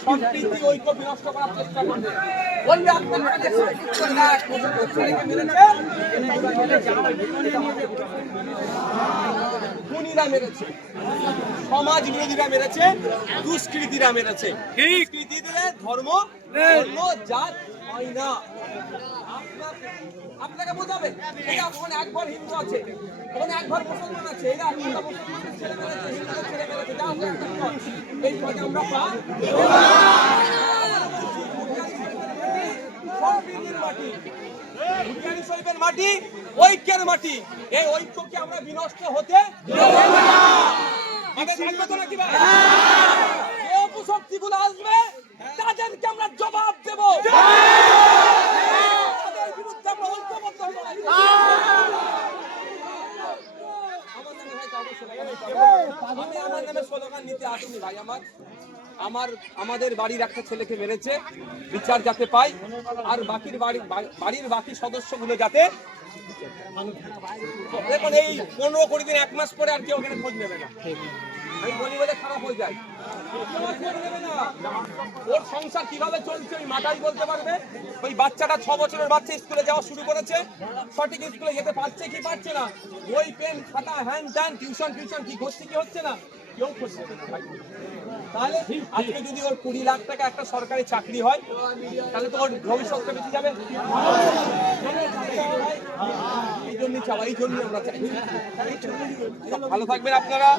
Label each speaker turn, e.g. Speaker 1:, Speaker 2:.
Speaker 1: সম্প্রীতি ঐক্য বিনষ্ট করার চেষ্টা করবে বলবে আপনার মেরেছে, খুনিরা মেরেছে সমাজ বিরোধীরা মেরেছে দুষ্কৃতীরা মেরেছে। ধর্ম ধর্ম জাত হয় না। আপনাকে- বোঝাবে? এটা ওখানে এক ঘর হিন্দু আছে ওখানে এক মুসলমান আছে এরা ছেলে মেরেছে আমরা ঐক্যকে আমরা বিনষ্ট হতে আসবে তাদেরকে আমরা জবাব দেব তাদের বিরুদ্ধে আমরা ঐক্যবদ্ধ হয়ে লড়াই করব। আমার নামে ভাই কাউকে স্লোগান দিতে হবে না। আমি আমার নামে নিতে ভাই আমার। আমার, আমাদের বাড়ির একটা ছেলেকে মেরেছে, বিচার যাতে পাই, আর বাকির বাড়ি, বাড়ির বাকি সদস্যগুলো যাতে দেখুন, এই পনেরো কুড়ি দিন, এক মাস পরে আর কেউ ওখানে খোঁজ নেবে না। আমি বলি বলে খারাপ হয়ে যায়। ওর সংসার কীভাবে চলছে, ওই মাটাই বলতে পারবে? ওই বাচ্চাটা ছ বছরের বাচ্চা স্কুলে যাওয়া শুরু করেছে, সঠিক স্কুলে যেতে পারছে কি পারছে না? ওই পেন, খাতা, হ্যান ত্যান, টিউশন টিউশন, কি হচ্ছে কি হচ্ছে না? কেউ খোঁজ তাহলে আজকে যদি ওর কুড়ি লাখ টাকা একটা সরকারি চাকরি হয়, তাহলে তো ওর ভবিষ্যৎটা বেঁচে যাবে। এই জন্যই চাওয়া, এই জন্যই আমরা চাই। ভালো থাকবেন আপনারা।